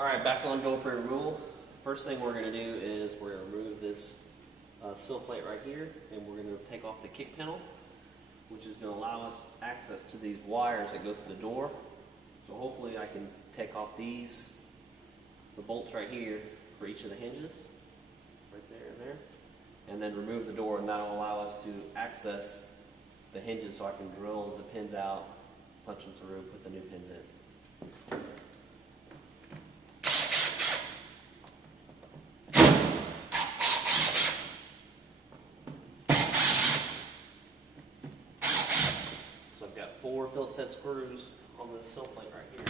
Alright, back on door removal. First thing we're going to do is we're going to remove this sill plate right here, and we're going to take off the kick panel, which is going to allow us access to these wires that goes to the door. So hopefully I can take off the bolts right here for each of the hinges, right there and there, and then remove the door, and that will allow us to access the hinges so I can drill the pins out, punch them through, put the new pins in. So I've got 4 Phillips head screws on this sill plate right here.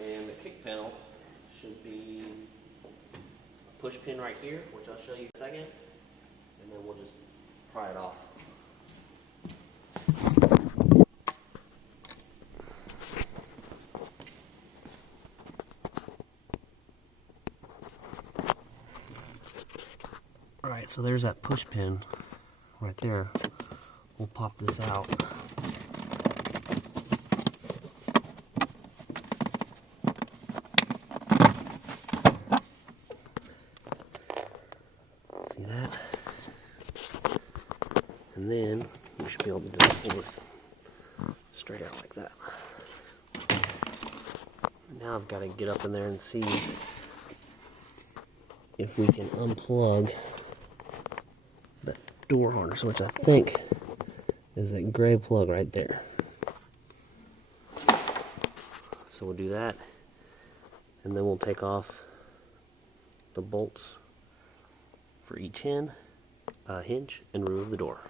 And the kick panel should be a push pin right here, which I'll show you in a second, and then we'll just pry it off. Alright, so there's that push pin right there. We'll pop this out. See that? And then we should be able to just pull this straight out like that. Now I've got to get up in there and see if we can unplug that door harness, which I think is that gray plug right there. So we'll do that, and then we'll take off the bolts for each hinge and remove the door.